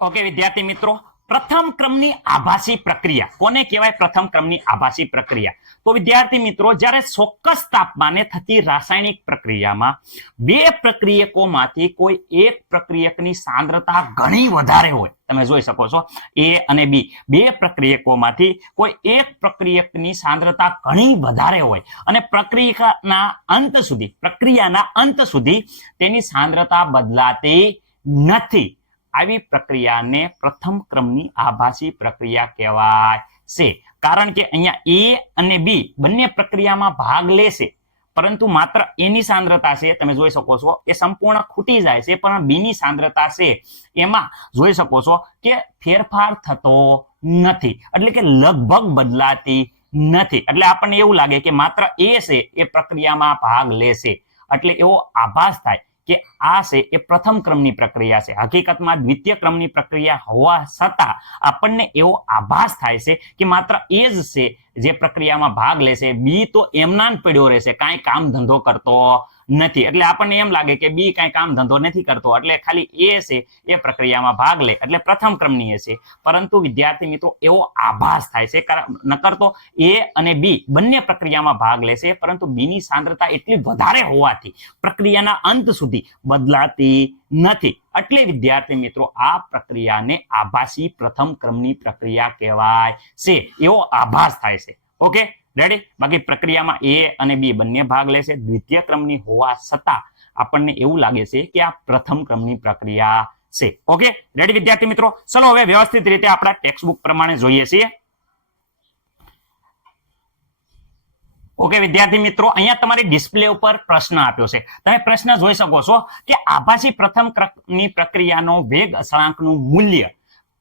Okay વિદ્યાર્થી મિત્રો, પ્રથમ ક્રમની આભાસી પ્રક્રિયા કોને કહેવાય? પ્રથમ ક્રમની આભાસી પ્રક્રિયા. તો વિદ્યાર્થી મિત્રો, જ્યારે ચોક્કસ તાપમાને થતી રાસાયણિક પ્રક્રિયામાં બે પ્રક્રિયકોમાંથી કોઈ એક પ્રક્રિયકની સાંદ્રતા ઘણી વધારે હોય, તમે જોઈ શકો છો એ અને બી, બે પ્રક્રિયકોમાંથી કોઈ એક પ્રક્રિયકની સાંદ્રતા ઘણી વધારે હોય અને પ્રક્રિયાના અંત સુધી તેની સાંદ્રતા બદલાતી નથી. આવી પ્રક્રિયાને પ્રથમ ક્રમની આભાસી પ્રક્રિયા કહેવાય છે. કારણ કે અહીંયા એ અને બી બંને પ્રક્રિયામાં ભાગ લેશે, પરંતુ માત્ર એની સાંદ્રતા છે, તમે જોઈ શકો છો એ સંપૂર્ણ ખૂટી જાય છે, પણ બીની સાંદ્રતા છે એમાં જોઈ શકો છો કે ફેરફાર થતો નથી, એટલે કે લગભગ બદલાતી નથી. એટલે આપણને એવું લાગે કે માત્ર એ છે એ પ્રક્રિયામાં ભાગ લેશે, એટલે એવો આભાસ થાય કે આ છે એ પ્રથમ ક્રમની પ્રક્રિયા છે. હકીકતમાં દ્વિતીય ક્રમની પ્રક્રિયા હોવા છતાં આપણને એવો આભાસ થાય છે કે માત્ર એ જ છે જે પ્રક્રિયામાં ભાગ લેશે, બી તો એમના જ પડ્યો રહેશે, કાંઈ કામ ધંધો કરતો નથી. એટલે આપણને એમ લાગે કે બી કાંઈ કામ ધંધો નથી કરતો, એટલે ખાલી એ છે એ પ્રક્રિયામાં ભાગ લે, એટલે પ્રથમ ક્રમની એ છે. પરંતુ વિદ્યાર્થી મિત્રો, એવો આભાસ થાય છે, નકર તો એ અને બી બંને પ્રક્રિયામાં ભાગ લેશે, પરંતુ બીની સાંદ્રતા એટલી વધારે હોવાથી પ્રક્રિયાના અંત સુધી બદલાતી નથી. એટલે વિદ્યાર્થી મિત્રો, આ પ્રક્રિયાને આભાસી પ્રથમ ક્રમની પ્રક્રિયા કહેવાય છે. એવો આભાસ થાય છે. Okay, ready? બાકી પ્રક્રિયામાં એ અને બી બંને ભાગ લેશે, દ્વિતીય ક્રમની હોવા છતાં આપણને એવું લાગે છે કે આ પ્રથમ ક્રમની પ્રક્રિયા છે. ઓકે, રેડી વિદ્યાર્થી મિત્રો? ચલો હવે વ્યવસ્થિત રીતે આપણા ટેક્સ્ટ બુક પ્રમાણે જોઈએ છીએ. ઓકે વિદ્યાર્થી મિત્રો, અહીંયા તમારી ડિસ્પ્લે ઉપર પ્રશ્ન આપ્યો છે. તમે પ્રશ્ન જોઈ શકો છો કે આભાસી પ્રથમ ક્રમની પ્રક્રિયાનો વેગ અચળાંકનું મૂલ્ય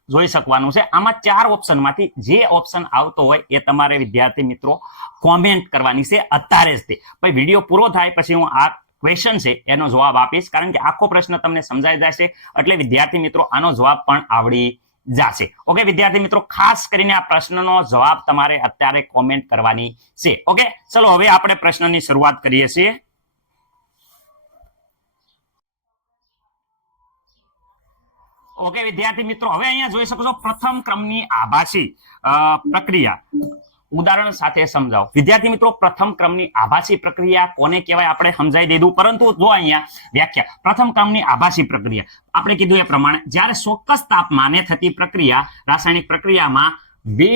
જોઈ શકવાનું છે. આમાં 4 ઓપ્શનમાંથી જે ઓપ્શન આવતો હોય એ તમારે વિદ્યાર્થી મિત્રો કોમેન્ટ કરવાની છે અત્યારે જ. ભાઈ વિડીયો પૂરો થાય પછી હું આ ક્વેશ્ચન છે એનો જવાબ આપીશ, કારણ કે આખો પ્રશ્ન તમને સમજાઈ જશે, એટલે વિદ્યાર્થી મિત્રો આનો જવાબ પણ આવડી જશે. ઓકે વિદ્યાર્થી મિત્રો, ખાસ કરીને આ પ્રશ્નનો જવાબ તમારે અત્યારે કોમેન્ટ કરવાની છે. ઓકે, ચલો હવે આપણે પ્રશ્નની શરૂઆત કરીએ છીએ. ઓકે વિદ્યાર્થી મિત્રો, હવે અહીંયા જોઈ શકો છો પ્રથમ ક્રમની આભાસી પ્રક્રિયા ઉદાહરણ સાથે સમજાવો. વિદ્યાર્થી મિત્રો, પ્રથમ ક્રમની આભાસી પ્રક્રિયા કોને કહેવાય આપણે સમજાવી દીધું, પરંતુ જો અહીંયા વ્યાખ્યા, પ્રથમ ક્રમની આભાસી પ્રક્રિયા આપણે કીધું એ પ્રમાણે જ્યારે ચોક્કસ તાપમાને થતી પ્રક્રિયા, રાસાયણિક પ્રક્રિયામાં બે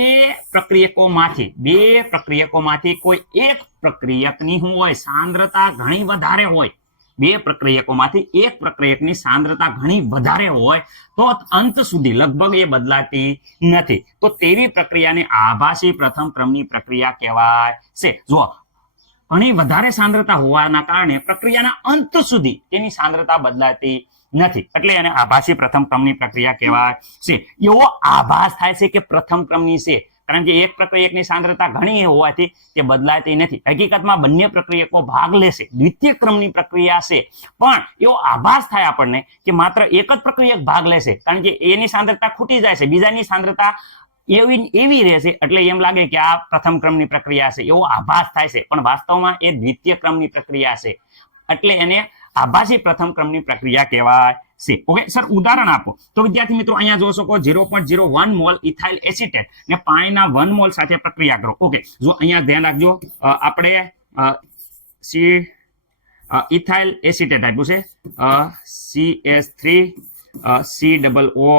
પ્રક્રિયકોમાંથી કોઈ એક પ્રક્રિયકની શું હોય? સાંદ્રતા ઘણી વધારે હોય. બે પ્રક્રિયકોમાંથી એક પ્રક્રિયકની સાંદ્રતા ઘણી વધારે હોય તો અંત સુધી લગભગ એ બદલાતી નથી, તો તેવી પ્રક્રિયાને આભાસી પ્રથમ ક્રમની પ્રક્રિયા કહેવાય છે. જો ઘણી વધારે સાંદ્રતા હોવાના કારણે પ્રક્રિયાના અંત સુધી તેની સાંદ્રતા બદલાતી નથી, એટલે એને આભાસી પ્રથમ ક્રમની પ્રક્રિયા કહેવાય છે. એવો આભાસ થાય છે કે પ્રથમ ક્રમની છે, કારણ કે એક પ્રક્રિયકની સાંદ્રતા ઘણી હોવાથી તે બદલાતી નથી. હકીકતમાં બંને પ્રક્રિયકો ભાગ લેશે, દ્વિતીય ક્રમની પ્રક્રિયા છે, પણ એવો આભાસ થાય આપણને કે માત્ર એક જ પ્રક્રિયક ભાગ લેશે, કારણ કે એની સાંદ્રતા ખૂટી જાય છે, બીજાની સાંદ્રતા એવી રહેશે, એટલે એમ લાગે કે આ પ્રથમ ક્રમની પ્રક્રિયા છે, એવો આભાસ થાય છે, પણ વાસ્તવમાં એ દ્વિતીય ક્રમની પ્રક્રિયા છે, એટલે એને આભાસી પ્રથમ ક્રમની પ્રક્રિયા કહેવાય છે. ઓકે સર, ઉદાહરણ આપો. તો વિદ્યાર્થી મિત્રો અહીંયા જોઈ શકો 0.01 મોલ ઇથાઇલ એસિટેટ ને પાણીના 1 મોલ સાથે પ્રક્રિયા કરો. ઓકે, જો અહીંયા ધ્યાન રાખજો, આપણે ઇથાઇલ એસિટેટ આપ્યું છે, CS3 COO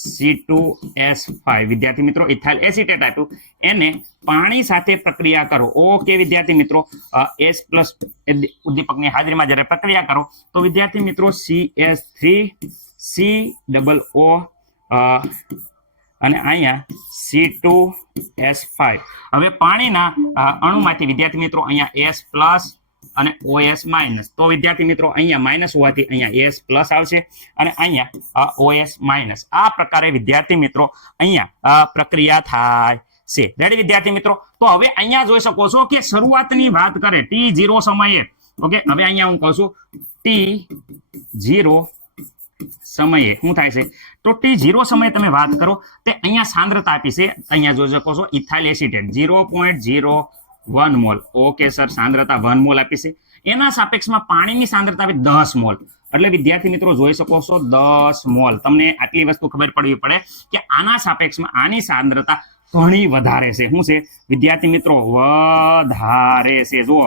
C2S5. વિદ્યાર્થી મિત્રો, ઇથાઇલ એસિટેટ આપ્યું, એને પાણી સાથે પ્રક્રિયા કરો. ઓકે વિદ્યાર્થી મિત્રો, S+ ઉદ્દીપકની હાજરીમાં જ્યારે પ્રક્રિયા કરો તો વિદ્યાર્થી મિત્રો CS3 COO અને અહીંયા C2S5. હવે પાણીના અણુમાંથી વિદ્યાર્થી મિત્રો અહીંયા S+ અને OS-, તો વિદ્યાર્થી મિત્રો અહીંયા માઇનસ હોવાથી અહીંયા S+ આવશે અને અહીંયા OS-. આ પ્રકારે વિદ્યાર્થી મિત્રો અહીંયા પ્રક્રિયા થાય છે. રેડી વિદ્યાર્થી મિત્રો? તો હવે અહીંયા જોઈ શકો છો કે શરૂઆતની વાત કરે T0 સમયે. ઓકે, હવે અહીંયા હું કહું છું T0 સમયે શું થાય છે, તો T0 સમયે તમે વાત કરો તે અહીંયા સાંદ્રતા આપી છે, અહીંયા જોઈ શકો છો ethyl acetate 0.01 mall. Okay sir, સાંદ્રતા 1 મોલ આપી છે. એના સાપેક્ષમાં પાણીની સાંદ્રતા આપી 10 મોલ. એટલે વિદ્યાર્થી મિત્રો જોઈ શકો છો 10 મોલ. તમને આટલી વસ્તુ ખબર પડવી પડે કે આના સાપેક્ષમાં આની સાંદ્રતા ઘણી વધારે છે. શું છે વિદ્યાર્થી મિત્રો? વધારે છે. જુઓ,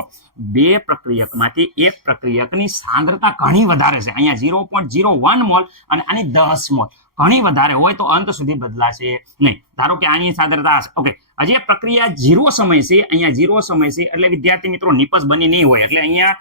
બે પ્રક્રિયકમાંથી એક પ્રક્રિયકની સાંદ્રતા ઘણી વધારે છે. અહીંયા 0.01 મોલ અને આની 10 મોલ ઘણી વધારે હોય તો અંત સુધી બદલાશે નહીં. ધારો કે આની સાંદ્રતા ઓકે, હજી પ્રક્રિયા 0 સમય છે, અહીંયા 0 સમય છે એટલે વિદ્યાર્થી મિત્રો નિપજ બની નહીં હોય. એટલે અહીંયા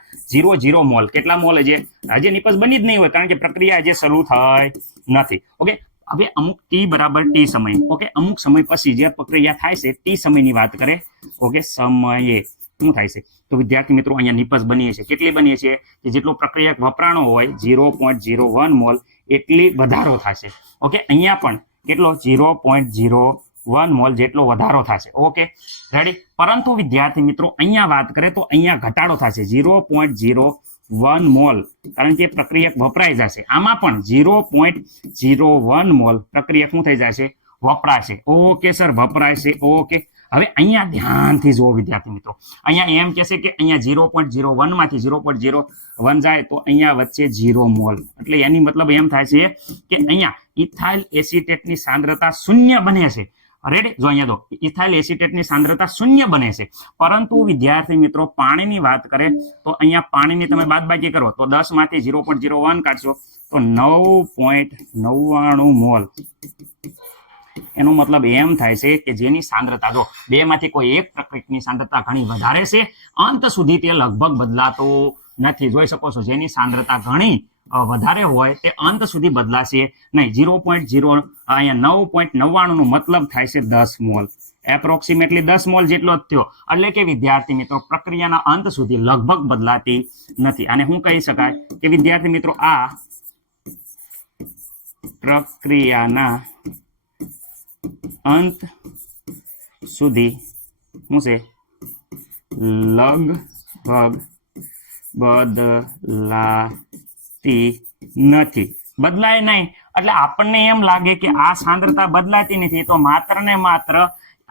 0 મોલ. કેટલા મોલ હજી નિપજ બની જ નહીં હોય કારણ કે પ્રક્રિયા હજી શરૂ થઈ નથી. ઓકે, હવે અમુક ટી બરાબર ટી સમય, ઓકે, અમુક સમય પછી જે પ્રક્રિયા થાય છે ટી સમયની વાત કરે, ઓકે, સમયે શું થાય છે તો વિદ્યાર્થી મિત્રો અહીંયા નિપજ બનીએ છે. કેટલી બનીએ છે કે જેટલો પ્રક્રિયક વપરાણો હોય 0.01 મોલ એટલી વધારો થશે. ઓકે, અહીંયા પણ કેટલો 0.01 મોલ જેટલો વધારો થશે. Okay, ready. પરંતુ વિદ્યાર્થી મિત્રો અહીંયા વાત કરે તો અહીંયા ઘટાડો થશે 0.01 મોલ કારણ કે પ્રક્રિયક વપરાઈ જશે. આમાં પણ 0.01 મોલ પ્રક્રિયક શું થઈ જશે? વપરાશે. ઓકે સર, વપરાશે. ઓકે, હવે અહીંયા ધ્યાનથી જુઓ વિદ્યાર્થી મિત્રો, અહીંયા એમ કહેશે કે અહીંયા 0.01 માંથી 0.01 જાય તો અહીંયા વચ્ચે 0 મોલ. એટલે એની મતલબ એમ થાય છે કે અહીંયા ઇથાઇલ એસિટેટની સાંદ્રતા શૂન્ય બને છે. રેડી? જો અહીંયા તો ઇથાઇલ એસિટેટની સાંદ્રતા શૂન્ય બને છે. પરંતુ વિદ્યાર્થી મિત્રો પાણીની વાત કરે તો અહીંયા પાણીની તમે બાદબાકી કરો તો 10 માંથી 0.01 કાઢશો તો 9.99 મોલ. એનો મતલબ એમ થાય છે કે જેની સાંદ્રતા, જો બે માંથી કોઈ એક પ્રક્રિયકની સાંદ્રતા ઘણી વધારે છે, અંત સુધી તે લગભગ બદલાતો નથી. જોઈ શકો છો, જેની સાંદ્રતા ઘણી વધારે હોય તે અંત સુધી બદલાશે નહીં. 0.0 અહીંયા 9.99 નો મતલબ થાય છે 10 મોલ. એપ્રોક્સિમેટલી 10 મોલ જેટલો જ થયો. એટલે કે વિદ્યાર્થી મિત્રો પ્રક્રિયાના અંત સુધી લગભગ બદલાતી નથી. અને શું કહી શકાય કે વિદ્યાર્થી મિત્રો આ પ્રક્રિયાના અંત સુધી શું છે? લગભગ બદલાતી નથી. બદલાય નહીં એટલે આપણને એમ લાગે કે આ સાંદ્રતા બદલાતી નથી, તો માત્ર ને માત્ર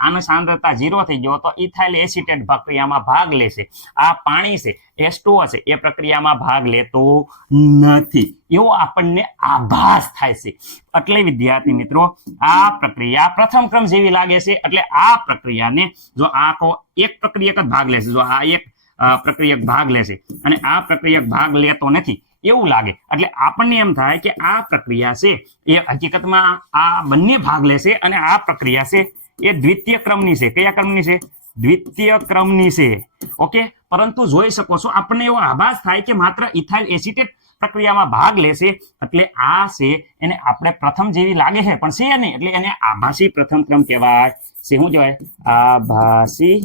આનો સાંદ્રતા 0 થઈ ગયો તો ઇથાઇલ એસિટેટ પ્રક્રિયામાં ભાગ લેશે. આ પાણી છે, H2O છે, એ પ્રક્રિયામાં ભાગ લેતો નથી એવો આપણને આભાસ થાય છે. એટલે વિદ્યાર્થી મિત્રો આ પ્રક્રિયા પ્રથમ ક્રમ જેવી લાગે છે. એટલે આ પ્રક્રિયાને જો આખો એક પ્રક્રિયક જ ભાગ લેશે, જો આ એક પ્રક્રિયક ભાગ લેશે અને આ પ્રક્રિયક ભાગ લેતો નથી એવું લાગે, એટલે આપણને એમ થાય કે આ પ્રક્રિયા છે એ હકીકતમાં આ બંને ભાગ લેશે અને આ પ્રક્રિયા છે એ દ્વિતીય ક્રમની છે. કયા ક્રમની છે? દ્વિતીય ક્રમની છે. ઓકે, પરંતુ જોઈ શકો છો આપણને એવો આભાસ થાય કે માત્ર ઇથાઇલ એસિટેટ પ્રક્રિયામાં ભાગ લેશે. એટલે આ છે એને આપણે પ્રથમ જેવી લાગે છે પણ છે નહીં, એટલે એને આભાસી પ્રથમ ક્રમ કહેવાય છે. શું કહેવાય? આભાસી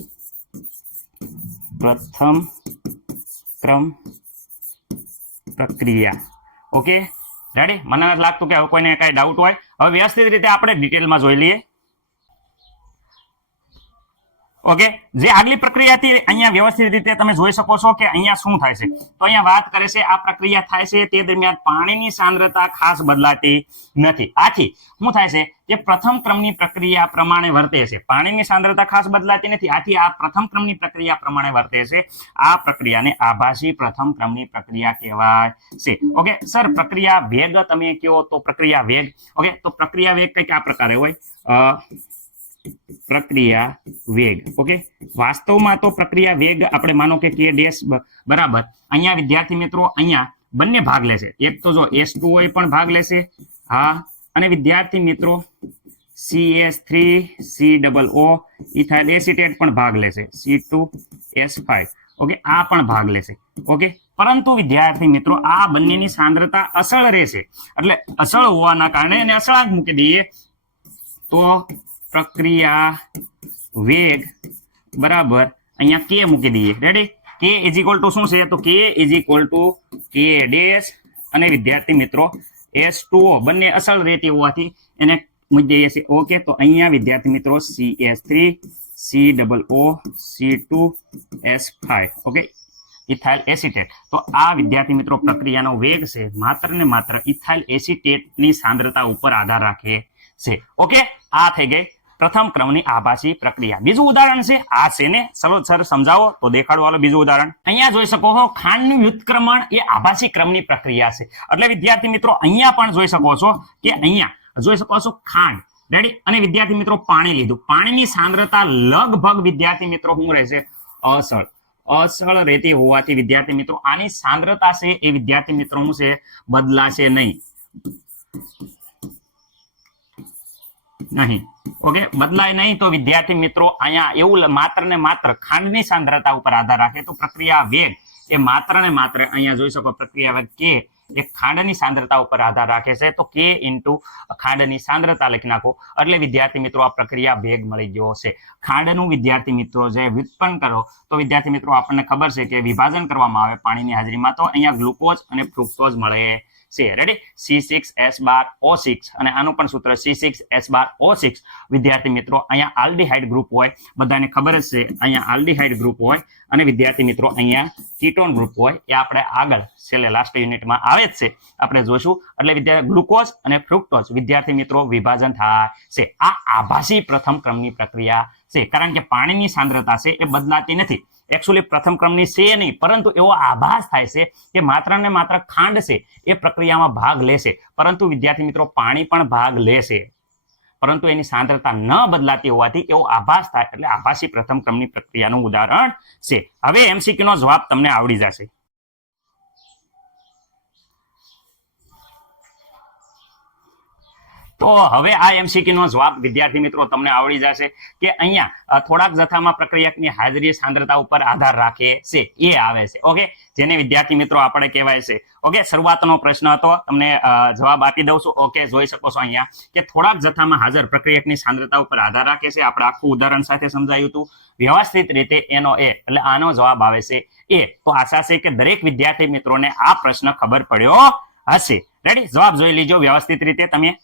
પ્રથમ ક્રમ પ્રક્રિયા. Okay, ready? મને નથી લાગતું કે હવે કોઈને કઈ ડાઉટ હોય. હવે વ્યવસ્થિત રીતે આપણે ડિટેલમાં જોઈ લઈએ. ઓકે, જે આગલી પ્રક્રિયા હતી અહીંયા વ્યવસ્થિત રીતે તમે જોઈ શકો છો કે અહીંયા શું થાય છે. તો અહીંયા વાત કરે છે આ પ્રક્રિયા થાય છે તે દરમિયાન પાણીની સાંદ્રતા ખાસ બદલાતી નથી. આથી શું થાય છે કે પ્રથમ ક્રમની પ્રક્રિયા પ્રમાણે વર્તે છે. પાણીની સાંદ્રતા ખાસ બદલાતી નથી, આથી આ પ્રથમ ક્રમની પ્રક્રિયા પ્રમાણે વર્તે છે. આ પ્રક્રિયાને આભાસી પ્રથમ ક્રમની પ્રક્રિયા કહેવાય છે. ઓકે સર, પ્રક્રિયા વેગ તમે કહો તો પ્રક્રિયા વેગ. ઓકે, તો પ્રક્રિયા વેગ કંઈક આ પ્રકારે હોય. પ્રક્રિયા વેગ. ઓકે, વાસ્તવમાં તો પ્રક્રિયા વેગ આપણે માનો કે k ડેશ બરાબર અહીંયા વિદ્યાર્થી મિત્રો અહીંયા બંને ભાગ લેશે. એક તો જો H2O પણ ભાગ લેશે, હા, અને વિદ્યાર્થી મિત્રો CH3COO ઇથાઇલ એસિટેટ પણ ભાગ લેશે, C2H5. ઓકે, આ પણ ભાગ લેશે. ઓકે, પરંતુ વિદ્યાર્થી મિત્રો આ બંનેની સાંદ્રતા અસળ રહેશે. એટલે અસળ હોવાના કારણે એને અસળાંક મૂકી દઈએ તો પ્રક્રિયા વેગ બરાબર અહીંયા k મૂકી દઈએ. Ready? k is equal to શું છે? તો k is equal to k dash અને વિદ્યાર્થી મિત્રો H2O બંને અસલ રહેતી હોવાથી એને મૂકી દઈએ છીએ. ઓકે, તો અહીંયા વિદ્યાર્થી મિત્રો CH3COO C2H5. Okay, ethyl acetate. તો આ વિદ્યાર્થી મિત્રો પ્રક્રિયાનો વેગ છે માત્ર ને માત્ર ઇથાઇલ એસિટેટની સાંદ્રતા ઉપર આધાર રાખે છે. ઓકે, આ થઈ ગઈ પ્રથમ ક્રમની આભાસી પ્રક્રિયા. બીજું ઉદાહરણ છે આ છે ને, ચલો સર સમજાવો તો દેખાડો. હાલો બીજું ઉદાહરણ. અહીંયા જોઈ શકો છો ખાંડનું વ્યુત્ક્રમણ એ આભાસી ક્રમની પ્રક્રિયા છે. એટલે વિદ્યાર્થી મિત્રો અહીંયા પણ જોઈ શકો છો કે અહીંયા જોઈ શકો છો ખાંડ, રેડી, અને વિદ્યાર્થી મિત્રો પાણી લીધું. પાણીની સાંદ્રતા લગભગ વિદ્યાર્થી મિત્રો શું રહેશે? અસળ રહેતી હોવાથી વિદ્યાર્થી મિત્રો આની સાંદ્રતા છે એ વિદ્યાર્થી મિત્રો શું છે? બદલાશે નહીં. ઓકે, બદલાય નહીં તો વિદ્યાર્થી મિત્રો અહીંયા એવું માત્ર ને માત્ર ખાંડની સાંદ્રતા ઉપર આધાર રાખે તો પ્રક્રિયા વેગ એ માત્ર ને માત્ર અહીંયા જોઈ શકો પ્રક્રિયા વેગ કે એ ખાંડની સાંદ્રતા ઉપર આધાર રાખે છે. તો કે ઇન્ટુ ખાંડની સાંદ્રતા લખી નાખો એટલે વિદ્યાર્થી મિત્રો આ પ્રક્રિયા વેગ મળી ગયો છે. ખાંડનું વિદ્યાર્થી મિત્રો જે વ્યુત્પન્ન કરો તો વિદ્યાર્થી મિત્રો આપણને ખબર છે કે વિભાજન કરવામાં આવે પાણીની હાજરીમાં તો અહીંયા ગ્લુકોઝ અને ફ્રુક્ટોઝ મળે છે. રેડી, C6H12O6 અને આનું પણ સૂત્ર C6H12O6. વિદ્યાર્થી મિત્રો અહીંયા આલ્ડીહાઇડ ગ્રુપ હોય, બધાને ખબર જ છે અહીંયા આલ્ડીહાઇડ ગ્રુપ હોય અને વિદ્યાર્થી મિત્રો અહીંયા કીટોન ગ્રુપ હોય. એ આપણે આગળ છેલ્લે લાસ્ટ યુનિટમાં આવે જ છે, આપણે જોઈશું. એટલે વિદ્યાર્થી ગ્લુકોઝ અને ફ્રુક્ટોઝ વિદ્યાર્થી મિત્રો વિભાજન થાય છે. આ આભાસી પ્રથમ ક્રમની પ્રક્રિયા છે, કારણ કે પાણીની સાંદ્રતા છે એ બદલાતી નથી. એકચ્યુઅલી પ્રથમ ક્રમની છે નહીં, પરંતુ એવો આભાસ થાય છે કે માત્ર ને માત્ર ખાંડ છે એ પ્રક્રિયામાં ભાગ લેશે, પરંતુ વિદ્યાર્થી મિત્રો પાણી પણ ભાગ લેશે, પરંતુ એની સાંદ્રતા ન બદલાતી હોવાથી એવો આભાસ થાય. એટલે આભાસી પ્રથમ ક્રમની પ્રક્રિયાનું ઉદાહરણ છે. હવે MCQ નો જવાબ તમને આવડી જશે. તો હવે આ MCQ નો જવાબ વિદ્યાર્થી મિત્રો તમને આવડી જશે કે અહીંયા થોડાક જથ્થામાં પ્રક્રિયકની હાજરી સાંદ્રતા ઉપર આધાર રાખે છે, એ આવે છે. ઓકે, જેને વિદ્યાર્થી મિત્રો આપણે કહેવાય છે. ઓકે, શરૂઆતનો પ્રશ્ન હતો, તમને જવાબ આપી દઉં છું. ઓકે, જોઈ શકો છો અહીંયા કે થોડાક જથ્થામાં હાજર પ્રક્રિયકની સાંદ્રતા ઉપર આધાર રાખે છે. આપણે આખું ઉદાહરણ સાથે સમજાયું હતું. વ્યવસ્થિત રીતે એનો એ એટલે આનો જવાબ આવે છે એ. તો આશા છે કે દરેક વિદ્યાર્થી મિત્રોને આ પ્રશ્ન ખબર પડ્યો હશે. રેડી, જવાબ જોઈ લીજો વ્યવસ્થિત રીતે તમે.